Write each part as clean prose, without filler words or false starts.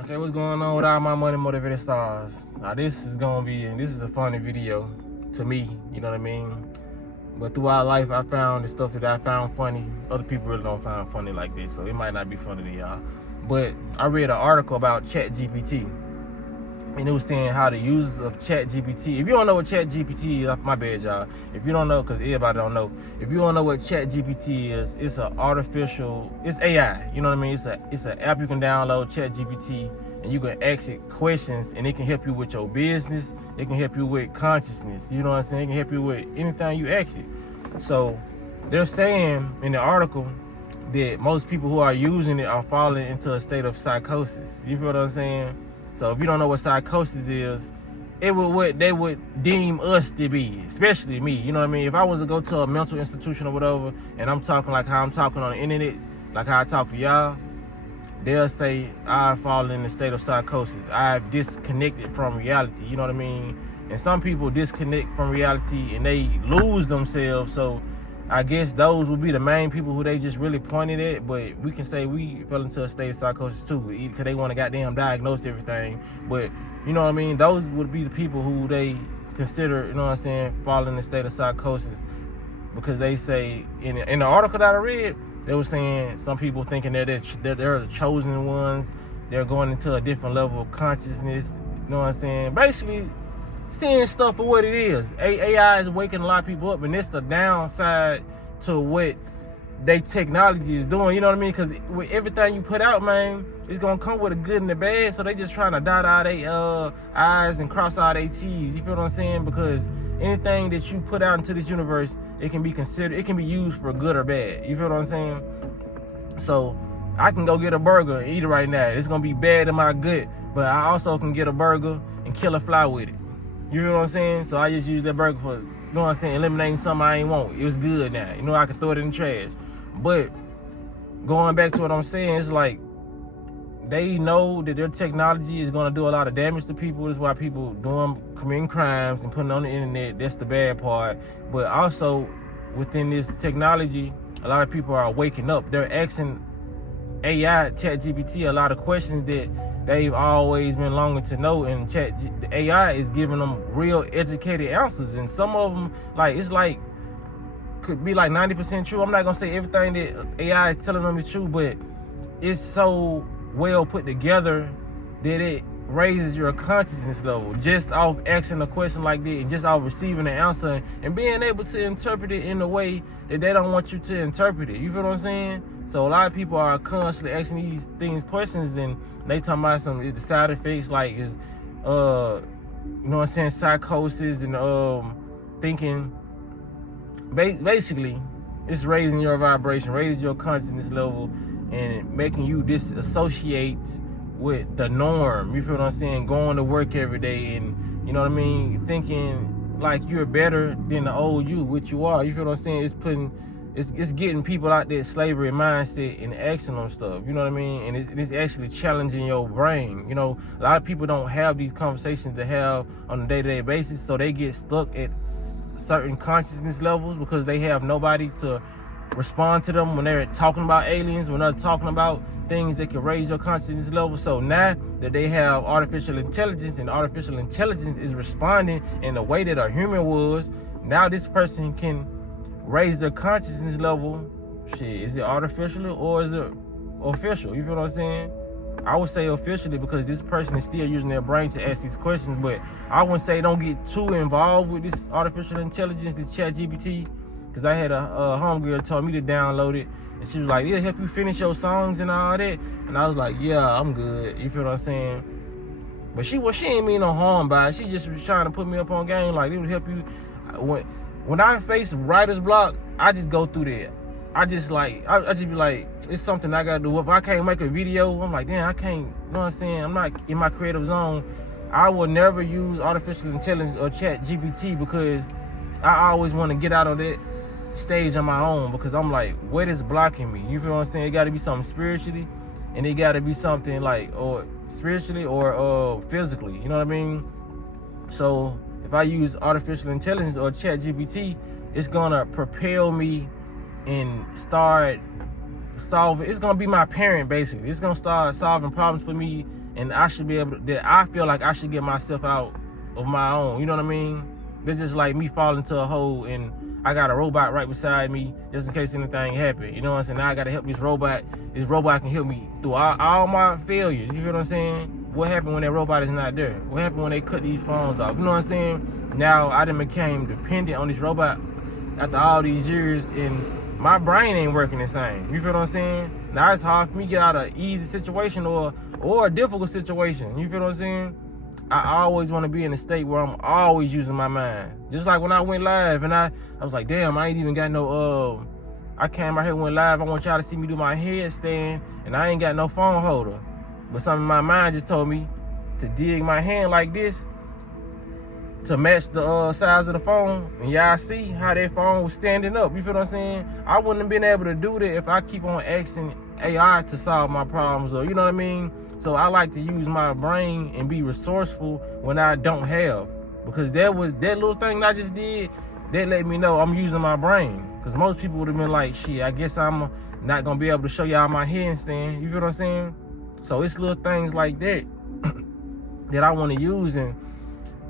Okay, what's going on with all my money motivated stars? Now this is a funny video to me, you know what I mean? But throughout life I found the stuff that I found funny. Other people really don't find funny like this, so it might not be funny to y'all. But I read an article about ChatGPT, and it was saying how the users of ChatGPT, if you don't know what ChatGPT is, my bad y'all. If you don't know, because everybody don't know. If you don't know what ChatGPT is, it's it's AI. You know what I mean? It's an app you can download, ChatGPT, and you can ask it questions, and it can help you with your business. It can help you with consciousness. You know what I'm saying? It can help you with anything you ask it. So they're saying in the article that most people who are using it are falling into a state of psychosis. You feel what I'm saying? So if you don't know what psychosis is, it would what they would deem us to be, especially me. You know what I mean? If I was to go to a mental institution or whatever, and I'm talking like how I'm talking on the internet, like how I talk to y'all, they'll say I fall in a state of psychosis. I've disconnected from reality. You know what I mean? And some people disconnect from reality and they lose themselves. So I guess those would be the main people who they just really pointed at, but we can say we fell into a state of psychosis too, because they want to goddamn diagnose everything. But you know what I mean? Those would be the people who they consider, you know what I'm saying, fall in a state of psychosis, because they say in the article that I read, they were saying some people thinking that they're the chosen ones. They're going into a different level of consciousness. You know what I'm saying? Basically, seeing stuff for what it is. AI is waking a lot of people up, and it's the downside to what they technology is doing. You know what I mean? Because with everything you put out, man, it's gonna come with a good and a bad. So they just trying to dot all their I's and cross all their T's. You feel what I'm saying? Because anything that you put out into this universe, it can be considered, it can be used for good or bad. You feel what I'm saying? So I can go get a burger and eat it right now. It's gonna be bad in my gut, but I also can get a burger and kill a fly with it. You know what I'm saying? So I just use that burger for, you know what I'm saying, eliminating something I ain't want. It was good now. You know, I can throw it in the trash. But going back to what I'm saying, it's like they know that their technology is going to do a lot of damage to people. That's why people committing crimes and putting it on the internet. That's the bad part. But also within this technology, a lot of people are waking up. They're asking AI, ChatGPT, a lot of questions that they've always been longing to know, and the AI is giving them real educated answers, and some of them, like, it's like, could be like 90% true. I'm not gonna say everything that AI is telling them is true, but it's so well put together that it raises your consciousness level just off asking a question like that, and just off receiving the answer and being able to interpret it in a way that they don't want you to interpret it. You feel what I'm saying? So a lot of people are constantly asking these things questions, and they talking about the side effects, like is you know what I'm saying, psychosis, and thinking. Basically, it's raising your vibration, raising your consciousness level, and making you disassociate with the norm. You feel what I'm saying? Going to work every day, and you know what I mean, thinking like you're better than the old you, which you are. You feel what I'm saying? It's getting people out there slavery mindset and asking them stuff. You know what I mean? And it's actually challenging your brain. You know, a lot of people don't have these conversations to have on a day-to-day basis, so they get stuck at certain consciousness levels because they have nobody to respond to them when they're talking about aliens, when they're talking about things that can raise your consciousness level. So now that they have artificial intelligence, and artificial intelligence is responding in the way that a human was, now this person can raise their consciousness level. Shit, is it artificial or is it official? You feel what I'm saying? I would say officially, because this person is still using their brain to ask these questions, but I wouldn't say don't get too involved with this artificial intelligence, this ChatGPT, because I had a homegirl told me to download it, and she was like, it'll help you finish your songs and all that, and I was like, yeah, I'm good. You feel what I'm saying? But she ain't mean no harm by it. She just was trying to put me up on game, like it would help you. When I face writer's block, I just go through that. I just be like, it's something I gotta do. If I can't make a video, I'm like, damn, I can't, you know what I'm saying? I'm not in my creative zone. I will never use artificial intelligence or ChatGPT, because I always want to get out of that stage on my own, because I'm like, what is blocking me? You feel what I'm saying? It gotta be something spiritually, and it gotta be something like, or spiritually or physically, you know what I mean? So if I use artificial intelligence or ChatGPT, it's gonna propel me and start solving. It's gonna be my parent, basically. It's gonna start solving problems for me and I should be able to, that I feel like I should get myself out of my own. You know what I mean? It's just like me falling into a hole and I got a robot right beside me just in case anything happen. You know what I'm saying? Now I gotta help this robot. This robot can help me through all my failures. You feel what I'm saying? What happened when that robot is not there? What happened when they cut these phones off? You know what I'm saying? Now I done became dependent on this robot after all these years, and my brain ain't working the same. You feel what I'm saying? Now it's hard for me to get out of an easy situation or a difficult situation. You feel what I'm saying? I always want to be in a state where I'm always using my mind. Just like when I went live and I was like, damn, I ain't even got no, I came out here and went live. I want y'all to see me do my headstand and I ain't got no phone holder. But something in my mind just told me to dig my hand like this to match the size of the phone. And y'all see how that phone was standing up. You feel what I'm saying? I wouldn't have been able to do that if I keep on asking AI to solve my problems, or you know what I mean? So I like to use my brain and be resourceful when I don't have, because that little thing that I just did, that let me know I'm using my brain. Because most people would have been like, shit, I guess I'm not gonna be able to show y'all my handstand. You feel what I'm saying? So it's little things like that that I want to use. And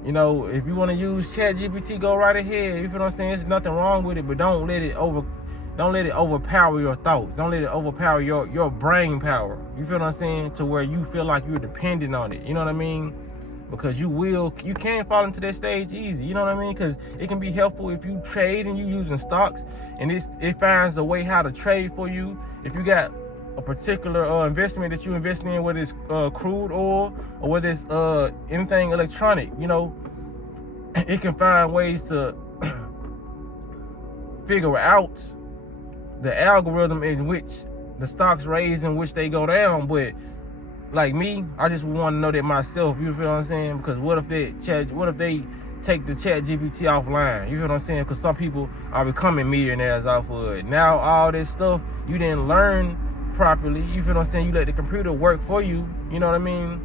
you know, if you want to use ChatGPT, go right ahead. You feel what I'm saying? There's nothing wrong with it, but don't let it overpower your thoughts. Don't let it overpower your brain power. You feel what I'm saying? To where you feel like you're dependent on it. You know what I mean? Because you can fall into that stage easy. You know what I mean? Because it can be helpful if you trade and you using stocks, and it finds a way how to trade for you. If you got a particular investment that you invest in, whether it's crude oil or whether it's anything electronic, you know, it can find ways to figure out the algorithm in which the stocks raise and which they go down. But like me, I just want to know that myself. You feel what I'm saying? Because what if they take the ChatGPT offline? You feel what I'm saying? Because some people are becoming millionaires off of it. Now all this stuff you didn't learn properly. You feel what I'm saying? You let the computer work for you. You know what I mean?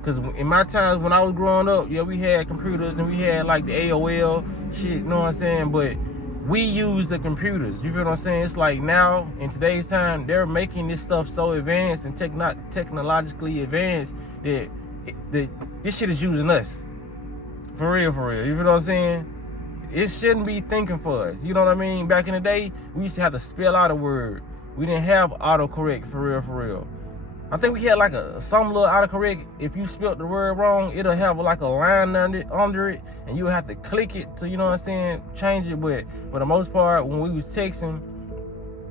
Because in my times when I was growing up, yeah, we had computers and we had like the AOL shit. You know what I'm saying? But we use the computers. You feel what I'm saying? It's like now, in today's time, they're making this stuff so advanced and technologically advanced that this shit is using us. For real, for real. You feel what I'm saying? It shouldn't be thinking for us. You know what I mean? Back in the day, we used to have to spell out a word. We didn't have autocorrect, for real, for real. I think we had like some little autocorrect. If you spelled the word wrong, it'll have like a line under it, and you'll have to click it to, you know what I'm saying, change it. But for the most part, when we was texting,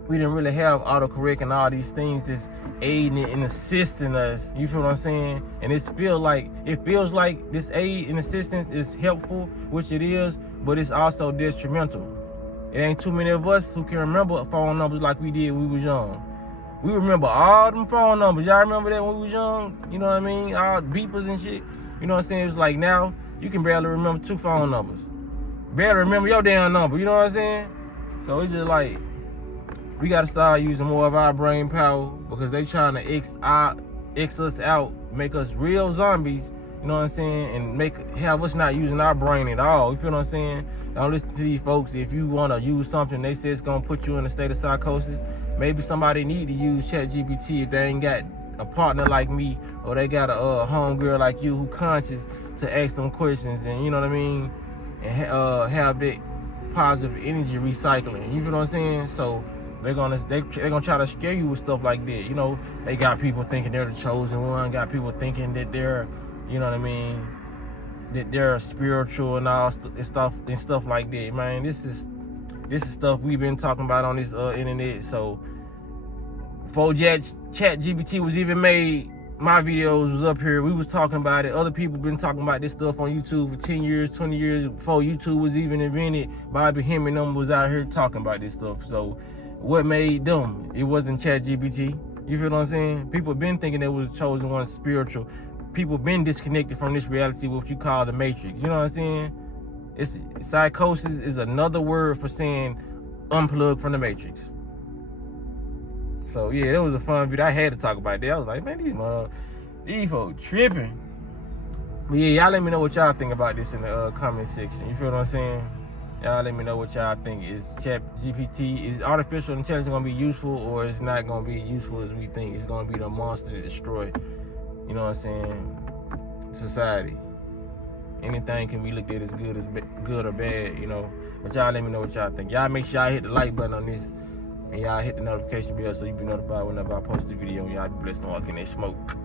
we didn't really have autocorrect and all these things that's aiding and assisting us. You feel what I'm saying? And it feels like this aid and assistance is helpful, which it is, but it's also detrimental. It ain't too many of us who can remember phone numbers like we did when we was young. We remember all them phone numbers. Y'all remember that when we was young? You know what I mean? All beepers and shit. You know what I'm saying? It's like now, you can barely remember 2 phone numbers. Barely remember your damn number. You know what I'm saying? So it's just like, we got to start using more of our brain power, because they trying to X us out, make us real zombies. You know what I'm saying? And have us not using our brain at all. You feel what I'm saying? Don't listen to these folks. If you want to use something they say it's going to put you in a state of psychosis, maybe somebody need to use ChatGPT if they ain't got a partner like me, or they got a homegirl like you who conscious to ask them questions, and you know what I mean, and have that positive energy recycling. You feel what I'm saying? So they're gonna try to scare you with stuff like that. You know, they got people thinking they're the chosen one, got people thinking that they're, you know what I mean, that they're spiritual and all stuff like that. Man, this is stuff we've been talking about on this internet. So before ChatGPT was even made, my videos was up here. We was talking about it. Other people been talking about this stuff on YouTube for 10 years, 20 years before YouTube was even invented. Bobby Him and them was out here talking about this stuff. So what made them? It wasn't ChatGPT. You feel what I'm saying? People been thinking they was chosen one spiritual. People been disconnected from this reality, what you call the Matrix. You know what I'm saying? Psychosis is another word for saying unplug from the Matrix. So yeah, that was a fun video. I had to talk about that. I was like, man, these folks tripping. But yeah, y'all let me know what y'all think about this in the comment section. You feel what I'm saying? Y'all let me know what y'all think. Is ChatGPT, is artificial intelligence gonna be useful, or it's not gonna be useful as we think? It's gonna be the monster to destroy you know what I'm saying, society. Anything can be looked at as good or bad, you know. But y'all let me know what y'all think. Y'all make sure y'all hit the like button on this, and y'all hit the notification bell so you be notified whenever I post a video. And y'all be blessed and walk in that smoke.